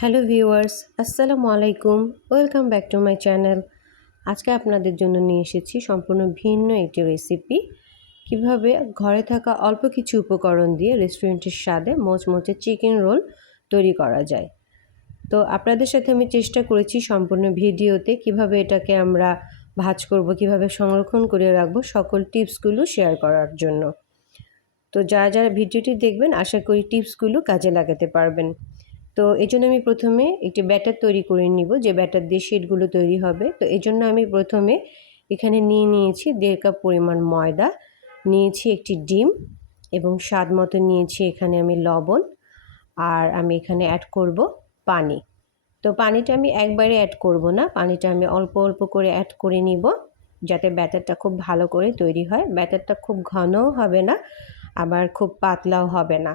Hello viewers, আসসালামু আলাইকুম। Welcome back to my channel. আজকে আপনাদের জন্য নিয়ে এসেছি সম্পূর্ণ ভিন্ন একটি রেসিপি। কিভাবে ঘরে থাকা অল্প কিছু উপকরণ দিয়ে রেস্টুরেন্টের স্বাদে মোচমোচে চিকেন রোল তৈরি করা যায়। তো আপনাদের সাথে আমি চেষ্টা করেছি সম্পূর্ণ ভিডিওতে কিভাবে এটাকে আমরা ভাজ করব, কিভাবে সংরক্ষণ করে রাখবো, সকল টিপসগুলো শেয়ার করার জন্য। তো যারা ভিডিওটি দেখবেন আশা করি টিপসগুলো কাজে লাগাতে পারবেন। তো এজন্য আমি প্রথমে একটি ব্যাটার তৈরি করে নিব, যে ব্যাটার দিয়ে শিটগুলো তৈরি হবে। তো এজন্য আমি প্রথমে এখানে নিয়েছি 1.5 কাপ পরিমাণ ময়দা, নিয়েছি একটি ডিম এবং স্বাদ মতো নিয়েছি এখানে আমি লবণ, আর আমি এখানে অ্যাড করব পানি। তো পানিটা আমি একবারে অ্যাড করব না, পানিটা আমি অল্প অল্প করে অ্যাড করে নিব, যাতে ব্যাটারটা খুব ভালো করে তৈরি হয়। ব্যাটারটা খুব ঘনও হবে না, আবার খুব পাতলাও হবে না,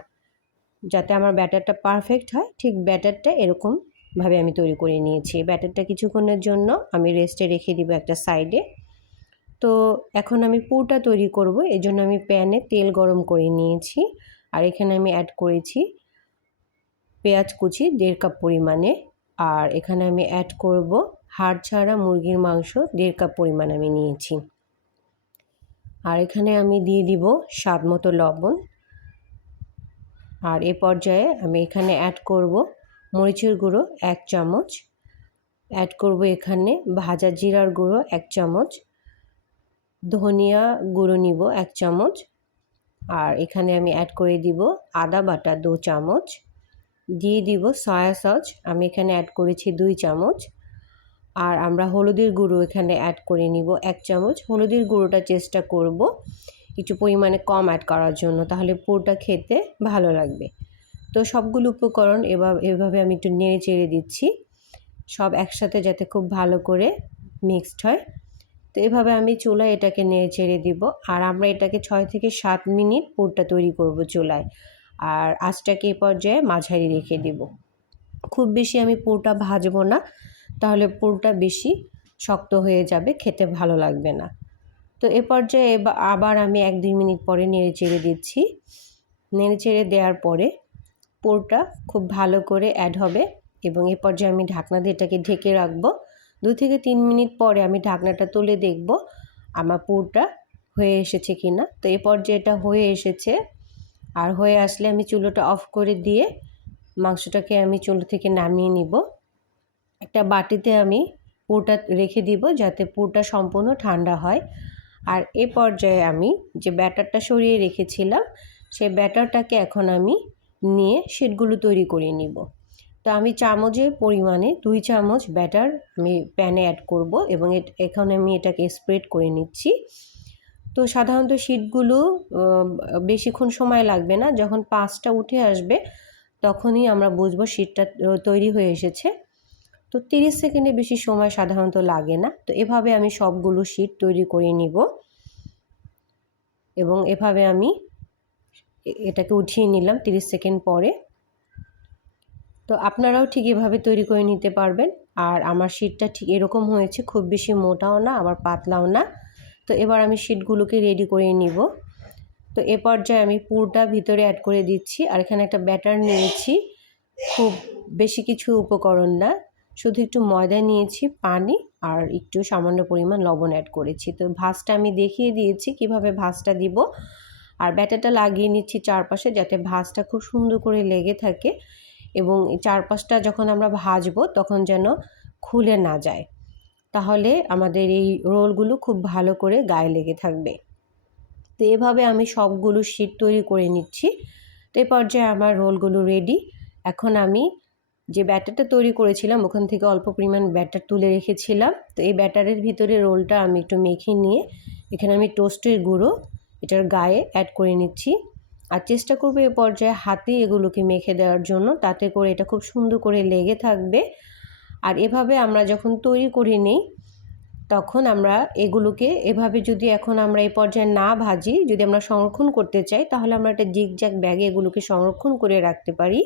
যাতে আমার ব্যাটারটা পারফেক্ট হয়। ঠিক ব্যাটারটা এরকমভাবে আমি তৈরি করে নিয়েছি। ব্যাটারটা কিছুক্ষণের জন্য আমি রেস্টে রেখে দিব একটা সাইডে। তো এখন আমি পুরটা তৈরি করব, এজন্য আমি প্যানে তেল গরম করে নিয়েছি, আর এখানে আমি অ্যাড করেছি পেঁয়াজ কুচি 1.5 কাপ পরিমাণে, আর এখানে আমি অ্যাড করব হাড় ছাড়া মুরগির মাংস 1.5 কাপ পরিমাণ আমি নিয়েছি, আর এখানে আমি দিয়ে দিব স্বাদ মতো লবণ। আর এ পর্যায়ে আমি এখানে অ্যাড করব মরিচের গুঁড়ো 1 চামচ, অ্যাড করব এখানে ভাজা জিরার গুঁড়ো 1 চামচ, ধনিয়া গুঁড়ো নিব 1 চামচ, আর এখানে আমি অ্যাড করে দিব আদা বাটা 2 চামচ, দিয়ে দিব সয়া সস, আমি এখানে অ্যাড করেছি 2 চামচ, আর আমরা হলুদের গুঁড়ো এখানে অ্যাড করে নিব 1 চামচ। হলুদের গুঁড়োটা চেষ্টা করব একটু পরিমাণে কম অ্যাড করার জন্য, তাহলে পুরোটা খেতে ভালো লাগবে। তো সবগুলো উপকরণ এভাবে আমি একটু নেড়ে চেড়ে দিচ্ছি, সব একসাথে যাতে খুব ভালো করে মিক্সড হয়। তো এভাবে আমি চুলায় এটাকে নেড়ে চেড়ে দিব, আর আমরা এটাকে 6 থেকে 7 মিনিট পুরটা তৈরি করব চুলায়, আর আঁচটাকে এই পর্যায়ে মাঝারি রেখে দিব। খুব বেশি আমি পুরটা ভাজবো না, তাহলে পুরটা বেশি শক্ত হয়ে যাবে, খেতে ভালো লাগবে না। তো এ পর্যায়ে আবার আমি 1-2 মিনিট পরে নেড়ে চেড়ে দিচ্ছি। নেড়ে চেড়ে দেওয়ার পরে পুরটা খুব ভালো করে অ্যাড হবে, এবং এ পর্যায়ে আমি ঢাকনা দিয়ে এটাকে ঢেকে রাখবো। 2 থেকে 3 মিনিট পরে আমি ঢাকনাটা তুলে দেখব আমার পুরটা হয়ে এসেছে কিনা। তো এ পর্যায়ে এটা হয়ে এসেছে, আর হয়ে আসলে আমি চুলোটা অফ করে দিয়ে মাংসটাকে আমি চুলো থেকে নামিয়ে নিব। একটা বাটিতে আমি পুরটা রেখে দিব, যাতে পুরটা সম্পূর্ণ ঠান্ডা হয়। আর এ পর্যায়ে আমি যে ব্যাটারটা সরিয়ে রেখেছিলাম, সেই ব্যাটারটাকে এখন আমি নিয়ে শিটগুলো তৈরি করে নিব। তো আমি চামচের পরিমাণে 2 চামচ ব্যাটার আমি প্যানে অ্যাড করব, এবং এখন আমি এটাকে স্প্রেড করে নিচ্ছি। তো সাধারণত শিটগুলো বেশিক্ষণ সময় লাগবে না, যখন পাঁচটা উঠে আসবে তখনই আমরা বুঝবো শিটটা তৈরি হয়ে এসেছে। তো 30 সেকেন্ডে বেশি সময় সাধারণত লাগে না। তো এভাবে আমি সবগুলো শিট তৈরি করে নিব, এবং এভাবে আমি এটাকে উঠিয়ে নিলাম 30 সেকেন্ড পরে। তো আপনারাও ঠিক এভাবে তৈরি করে নিতে পারবেন। আর আমার শিটটা ঠিক এরকম হয়েছে, খুব বেশি মোটাও না আবার পাতলাও না। তো এবার আমি শিটগুলোকে রেডি করে নিব। তো এ পর্যায়ে আমি পুরটা ভিতরে অ্যাড করে দিচ্ছি, আর এখানে একটা ব্যাটার নিয়েছি, খুব বেশি কিছু উপকরণ না, শুধু একটু ময়দা নিয়েছি, পানি আর একটু সামান্য পরিমাণ লবণ অ্যাড করেছি। তো ভাঁজটা আমি দেখিয়ে দিয়েছি কিভাবে ভাঁজটা দিব, আর ব্যাটারটা লাগিয়ে নিচ্ছি চারপাশে, যাতে ভাঁজটা খুব সুন্দর করে লেগে থাকে, এবং চারপাশটা যখন আমরা ভাজবো তখন যেন খুলে না যায়, তাহলে আমাদের এই রোলগুলো খুব ভালো করে গায়ে লেগে থাকবে। তো এভাবে আমি সবগুলো শিট তৈরি করে নিচ্ছি। তো এই পর্যায়ে আমার রোলগুলো রেডি। এখন আমি যে ব্যাটারটা তৈরি করেছিলাম ওখান থেকে অল্প পরিমাণ ব্যাটার তুলে রেখেছিলাম। তো এই ব্যাটারের ভিতরে রোলটা আমি একটু মেখে নিয়ে এখানে আমি টোস্টের গুঁড়ো এটার গায়ে অ্যাড করে নিচ্ছি, আর চেষ্টা করব এ পর্যায়ে হাতে এগুলোকে মেখে দেওয়ার জন্য, তাতে করে এটা খুব সুন্দর করে লেগে থাকবে। আর এভাবে আমরা যখন তৈরি করে নিই তখন আমরা এগুলোকে এভাবে, যদি এখন আমরা এই পর্যায়ে না ভাজি, যদি আমরা সংরক্ষণ করতে চাই, তাহলে আমরা একটা জিগজ্যাগ ব্যাগে এগুলোকে সংরক্ষণ করে রাখতে পারি,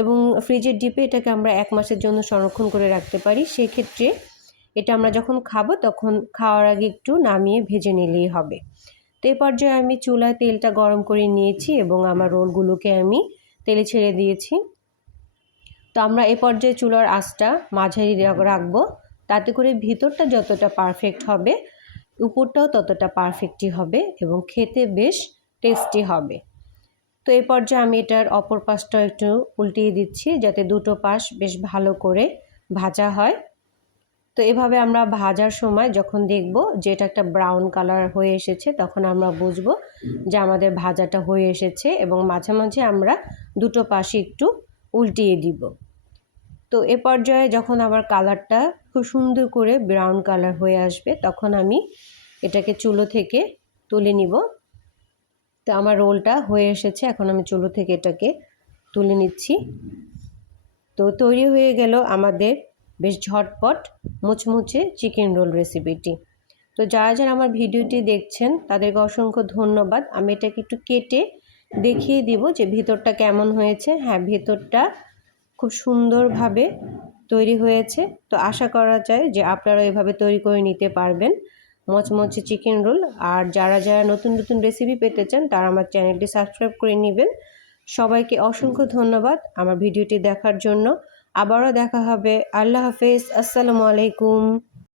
এবং ফ্রিজের ডিপে এটাকে আমরা 1 মাসের জন্য সংরক্ষণ করে রাখতে পারি। সেক্ষেত্রে এটা আমরা যখন খাবো তখন খাওয়ার আগে একটু নামিয়ে ভেজে নিলেই হবে। তো এই পর্যায়ে আমি চুলায় তেলটা গরম করে নিয়েছি, এবং আমার রোলগুলোকে আমি তেলে ছেড়ে দিয়েছি। তো তো আমরা এই পর্যায়ে চুলার আঁচটা মাঝারি রাখবো, তাতে করে ভিতরটা যতটা পারফেক্ট হবে উপরটাও ততটা পারফেক্টই হবে এবং খেতে বেশ টেস্টি হবে। তো এই পর্যায়ে আমি এটার অপর পাশটা একটু উল্টিয়ে দিচ্ছি যাতে দুটো পাশ বেশ ভালো করে ভাজা হয়। তো এভাবে আমরা ভাজার সময় যখন দেখব যে এটা একটা ব্রাউন কালার হয়ে এসেছে তখন আমরা বুঝবো যে আমাদের ভাজাটা হয়ে এসেছে এবং মাঝে মাঝে আমরা দুটো পাশে একটু উল্টিয়ে দিব। তো এ পর্যায়ে যখন আবার কালারটা খুব সুন্দর করে ব্রাউন কালার হয়ে আসবে তখন আমি এটাকে চুলো থেকে তুলে নিব। তো আমার রোলটা হয়ে এসেছে, এখন আমি চুলো থেকে এটাকে তুলে নিচ্ছি। তো তৈরি হয়ে গেল আমাদের বেশ ঝটপট মুচমুচে চিকেন রোল রেসিপিটি। তো যারা যারা আমার ভিডিওটি দেখছেন তাদেরকে অসংখ্য ধন্যবাদ। আমি এটাকে একটু কেটে দেখিয়ে দিব যে ভিতরটা কেমন হয়েছে। হ্যাঁ, ভিতরটা খুব সুন্দরভাবে তৈরি হয়েছে। তো আশা করা যায় যে আপনারা এভাবে তৈরি করে নিতে পারবেন মচমচে চিকেন রোল। আর যারা যারা নতুন নতুন রেসিপি পেতে চান তারা আমার চ্যানেলটি সাবস্ক্রাইব করে নেবেন। সবাইকে অসংখ্য ধন্যবাদ আমার ভিডিওটি দেখার জন্য। আবারও দেখা হবে। আল্লাহ হাফেজ। আসসালামু আলাইকুম।